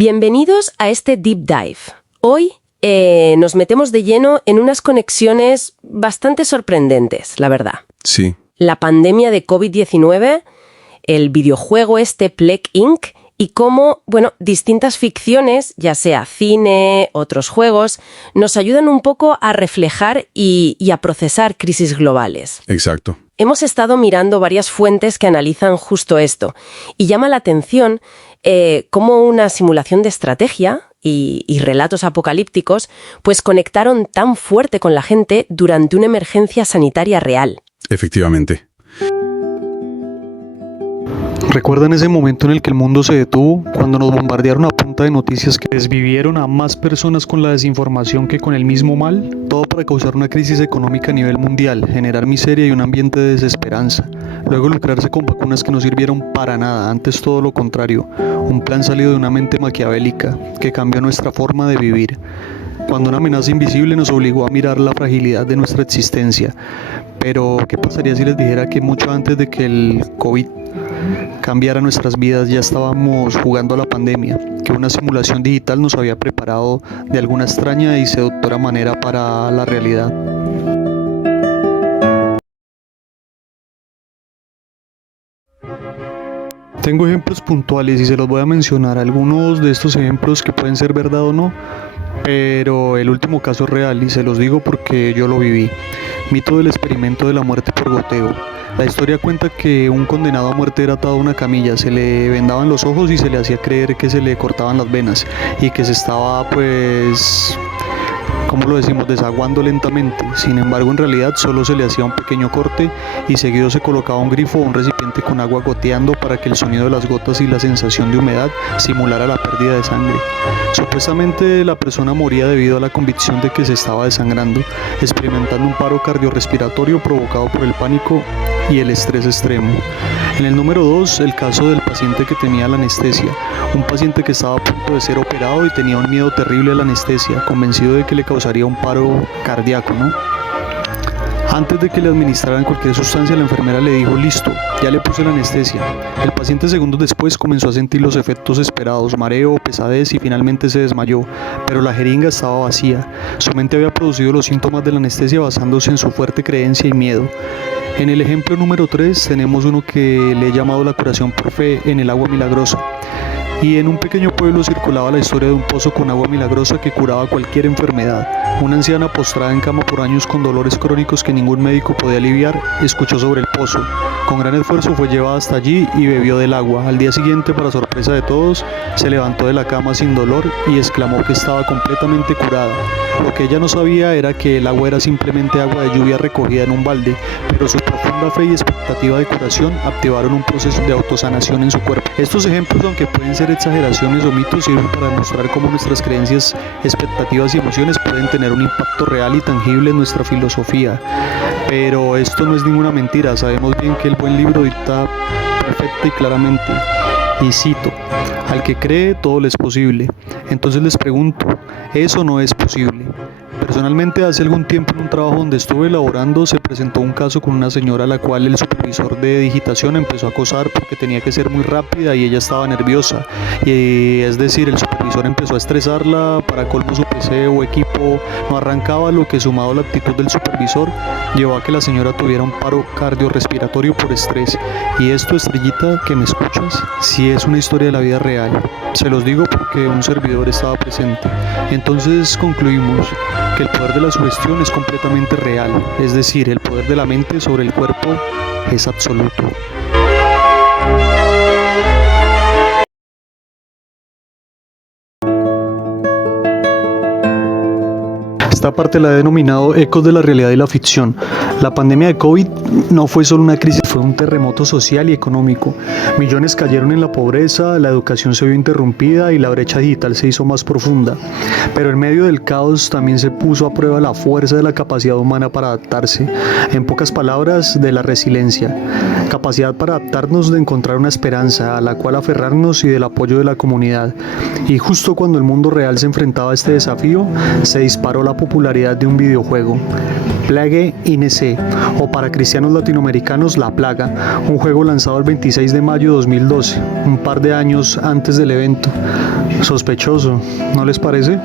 Bienvenidos a este Deep Dive. Hoy nos metemos de lleno en unas conexiones bastante sorprendentes, la verdad. Sí. La pandemia de COVID-19, el videojuego Plague Inc. y cómo, distintas ficciones, ya sea cine, otros juegos, nos ayudan un poco a reflejar y a procesar crisis globales. Exacto. Hemos estado mirando varias fuentes que analizan justo esto y llama la atención cómo una simulación de estrategia y relatos apocalípticos pues conectaron tan fuerte con la gente durante una emergencia sanitaria real. Efectivamente. ¿Recuerdan ese momento en el que el mundo se detuvo? Cuando nos bombardearon a punta de noticias que desvivieron a más personas con la desinformación que con el mismo mal. Todo para causar una crisis económica a nivel mundial, generar miseria y un ambiente de desesperanza. Luego lucrarse con vacunas que no sirvieron para nada, antes todo lo contrario. Un plan salido de una mente maquiavélica que cambió nuestra forma de vivir. Cuando una amenaza invisible nos obligó a mirar la fragilidad de nuestra existencia. Pero, ¿qué pasaría si les dijera que mucho antes de que el COVID cambiara nuestras vidas ya estábamos jugando a la pandemia? Que una simulación digital nos había preparado de alguna extraña y seductora manera para la realidad. Tengo ejemplos puntuales y se los voy a mencionar. Algunos de estos ejemplos que pueden ser verdad o no, pero el último caso es real y se los digo porque yo lo viví. Mito del experimento de la muerte por goteo. La historia cuenta que un condenado a muerte era atado a una camilla, se le vendaban los ojos y se le hacía creer que se le cortaban las venas y que se estaba ¿cómo lo decimos?, desaguando lentamente. Sin embargo, en realidad solo se le hacía un pequeño corte y seguido se colocaba un grifo o un recipiente con agua goteando para que el sonido de las gotas y la sensación de humedad simulara la pérdida de sangre. Supuestamente la persona moría debido a la convicción de que se estaba desangrando, experimentando un paro cardiorrespiratorio provocado por el pánico y el estrés extremo. En el número 2, el caso del paciente que tenía la anestesia. Un paciente que estaba a punto de ser operado y tenía un miedo terrible a la anestesia, convencido de que le causaría un paro cardíaco, ¿no? Antes de que le administraran cualquier sustancia, la enfermera le dijo: listo, ya le puse la anestesia. El paciente segundos después comenzó a sentir los efectos esperados, mareo, pesadez y finalmente se desmayó, pero la jeringa estaba vacía. Su mente había producido los síntomas de la anestesia basándose en su fuerte creencia y miedo. En el ejemplo número 3 tenemos uno que le he llamado la curación por fe en el agua milagrosa. Y en un pequeño pueblo circulaba la historia de un pozo con agua milagrosa que curaba cualquier enfermedad. Una anciana postrada en cama por años con dolores crónicos que ningún médico podía aliviar, escuchó sobre el pozo. Con gran esfuerzo fue llevada hasta allí y bebió del agua. Al día siguiente, para sorpresa de todos, se levantó de la cama sin dolor y exclamó que estaba completamente curada. Lo que ella no sabía era que el agua era simplemente agua de lluvia recogida en un balde, pero su profunda fe y expectativa de curación activaron un proceso de autosanación en su cuerpo. Estos ejemplos, aunque pueden ser exageraciones o mitos, sirven para demostrar cómo nuestras creencias, expectativas y emociones pueden tener un impacto real y tangible en nuestra filosofía. Pero esto no es ninguna mentira, sabemos bien que el buen libro dicta perfecta y claramente. Y cito: al que cree todo le es posible. Entonces les pregunto, ¿es o no es posible? Personalmente, hace algún tiempo en un trabajo donde estuve elaborando, se presentó un caso con una señora a la cual el supervisor de digitación empezó a acosar porque tenía que ser muy rápida y ella estaba nerviosa. Y es decir, el supervisor empezó a estresarla, para colmo su PC o equipo no arrancaba, lo que sumado a la actitud del supervisor llevó a que la señora tuviera un paro cardiorrespiratorio por estrés. Y esto, Estrellita, que me escuchas, sí es una historia de la vida real. Se los digo porque un servidor estaba presente. Entonces concluimos que el poder de la sugestión es completamente real, es decir, el poder de la mente sobre el cuerpo es absoluto. Esta parte la he denominado ecos de la realidad y la ficción. La pandemia de COVID no fue solo una crisis, fue un terremoto social y económico. Millones cayeron en la pobreza, la educación se vio interrumpida y la brecha digital se hizo más profunda. Pero en medio del caos también se puso a prueba la fuerza de la capacidad humana para adaptarse. En pocas palabras, de la resiliencia. Capacidad para adaptarnos, de encontrar una esperanza a la cual aferrarnos y del apoyo de la comunidad. Y justo cuando el mundo real se enfrentaba a este desafío, se disparó la popularidad de un videojuego, Plague Inc., o para cristianos latinoamericanos, La Plaga. Plaga, un juego lanzado el 26 de mayo de 2012, un par de años antes del evento. Sospechoso, ¿no les parece?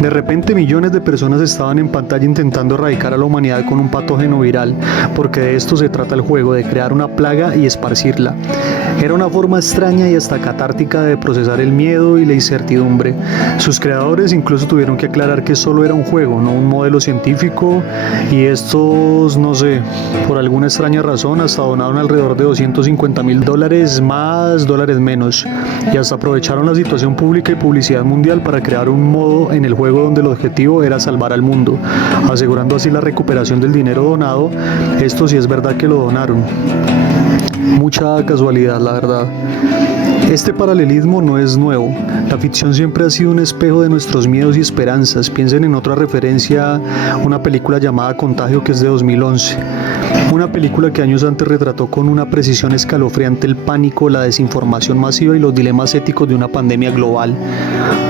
De repente millones de personas estaban en pantalla intentando erradicar a la humanidad con un patógeno viral, porque de esto se trata el juego, de crear una plaga y esparcirla. Era una forma extraña y hasta catártica de procesar el miedo y la incertidumbre. Sus creadores incluso tuvieron que aclarar que solo era un juego, no un modelo científico, y estos, no sé, por alguna extraña razón hasta donaron alrededor de $250,000 más, dólares menos, y hasta aprovecharon la situación pública y publicidad mundial para crear un modo en el juego donde el objetivo era salvar al mundo, asegurando así la recuperación del dinero donado. Esto sí es verdad que lo donaron. Mucha casualidad, la verdad. Este paralelismo no es nuevo. La ficción siempre ha sido un espejo de nuestros miedos y esperanzas. Piensen en otra referencia, una película llamada Contagio, que es de 2011. Una película que años antes retrató con una precisión escalofriante el pánico, la desinformación masiva y los dilemas éticos de una pandemia global.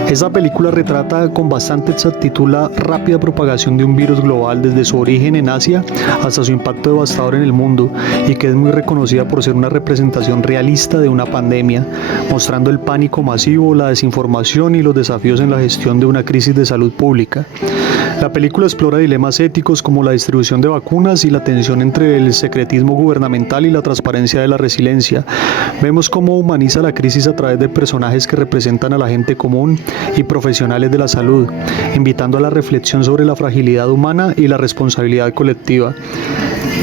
Esta película retrata con bastante exactitud la rápida propagación de un virus global desde su origen en Asia hasta su impacto devastador en el mundo, y que es muy reconocida por ser una representación realista de una pandemia, mostrando el pánico masivo, la desinformación y los desafíos en la gestión de una crisis de salud pública. La película explora dilemas éticos como la distribución de vacunas y la tensión entre el secretismo gubernamental y la transparencia de la resiliencia. Vemos cómo humaniza la crisis a través de personajes que representan a la gente común y profesionales de la salud, invitando a la reflexión sobre la fragilidad humana y la responsabilidad colectiva.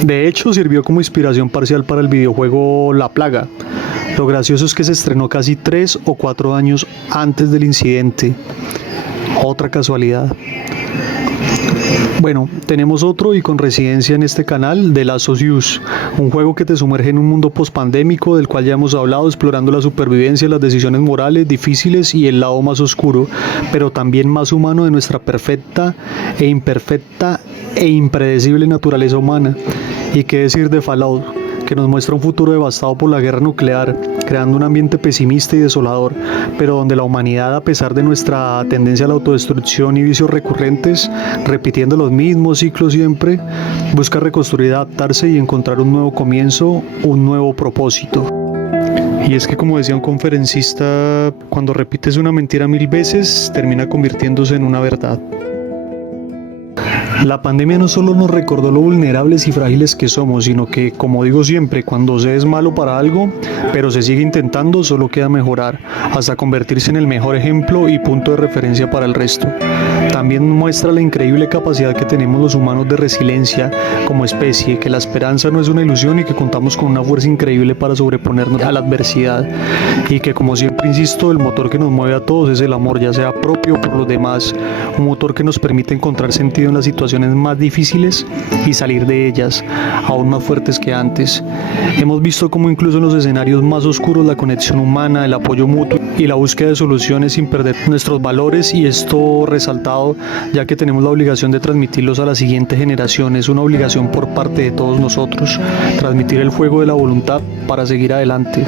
De hecho, sirvió como inspiración parcial para el videojuego La Plaga. Lo gracioso es que se estrenó casi 3 o 4 años antes del incidente. Otra casualidad. Bueno, tenemos otro y con residencia en este canal, The Last of Us, un juego que te sumerge en un mundo pospandémico del cual ya hemos hablado, explorando la supervivencia, las decisiones morales difíciles y el lado más oscuro, pero también más humano de nuestra perfecta e imperfecta e impredecible naturaleza humana. Y qué decir de Fallout, que nos muestra un futuro devastado por la guerra nuclear, creando un ambiente pesimista y desolador, pero donde la humanidad, a pesar de nuestra tendencia a la autodestrucción y vicios recurrentes, repitiendo los mismos ciclos siempre, busca reconstruir, adaptarse y encontrar un nuevo comienzo, un nuevo propósito. Y es que, como decía un conferencista, cuando repites una mentira 1000 veces, termina convirtiéndose en una verdad. La pandemia no solo nos recordó lo vulnerables y frágiles que somos, sino que, como digo siempre, cuando se es malo para algo, pero se sigue intentando, solo queda mejorar, hasta convertirse en el mejor ejemplo y punto de referencia para el resto. También muestra la increíble capacidad que tenemos los humanos de resiliencia como especie, que la esperanza no es una ilusión y que contamos con una fuerza increíble para sobreponernos a la adversidad, y que, como siempre insisto, el motor que nos mueve a todos es el amor, ya sea propio o por los demás, un motor que nos permite encontrar sentido en las situaciones más difíciles y salir de ellas aún más fuertes que antes. Hemos visto cómo incluso en los escenarios más oscuros la conexión humana, el apoyo mutuo y la búsqueda de soluciones sin perder nuestros valores, y esto resaltado ya que tenemos la obligación de transmitirlos a la siguiente generación. Es una obligación por parte de todos nosotros, transmitir el fuego de la voluntad para seguir adelante.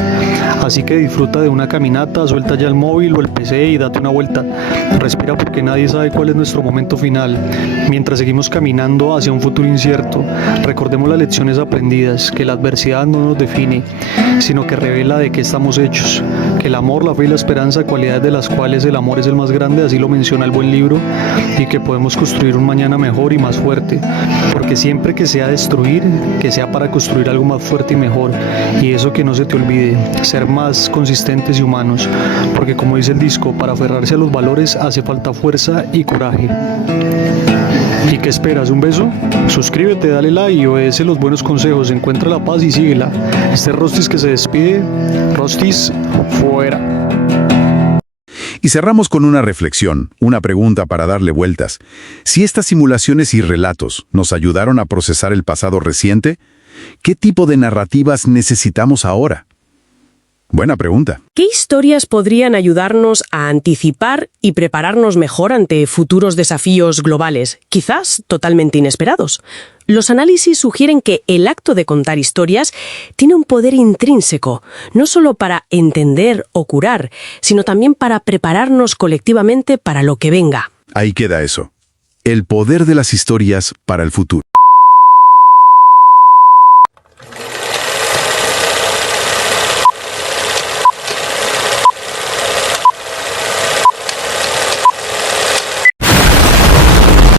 Así que disfruta de una caminata, suelta ya el móvil o el PC y date una vuelta. Respira, porque nadie sabe cuál es nuestro momento final. Mientras seguimos caminando hacia un futuro incierto, recordemos las lecciones aprendidas, que la adversidad no nos define, sino que revela de qué estamos hechos, que el amor, la fe y la esperanza, cualidades de las cuales el amor es el más grande, así lo menciona el buen libro, y que podemos construir un mañana mejor y más fuerte, porque siempre que sea destruir, que sea para construir algo más fuerte y mejor. Y eso, que no se te olvide, ser más consistentes y humanos, porque como dice el disco, para aferrarse a los valores hace falta fuerza y coraje. ¿Y qué esperas? ¿Un beso? Suscríbete, dale like y obedece los buenos consejos, encuentra la paz y síguela. Este es Rostis que se despide. Rostis, fuera. Y cerramos con una reflexión, una pregunta para darle vueltas. Si estas simulaciones y relatos nos ayudaron a procesar el pasado reciente, ¿qué tipo de narrativas necesitamos ahora? Buena pregunta. ¿Qué historias podrían ayudarnos a anticipar y prepararnos mejor ante futuros desafíos globales, quizás totalmente inesperados? Los análisis sugieren que el acto de contar historias tiene un poder intrínseco, no solo para entender o curar, sino también para prepararnos colectivamente para lo que venga. Ahí queda eso. El poder de las historias para el futuro.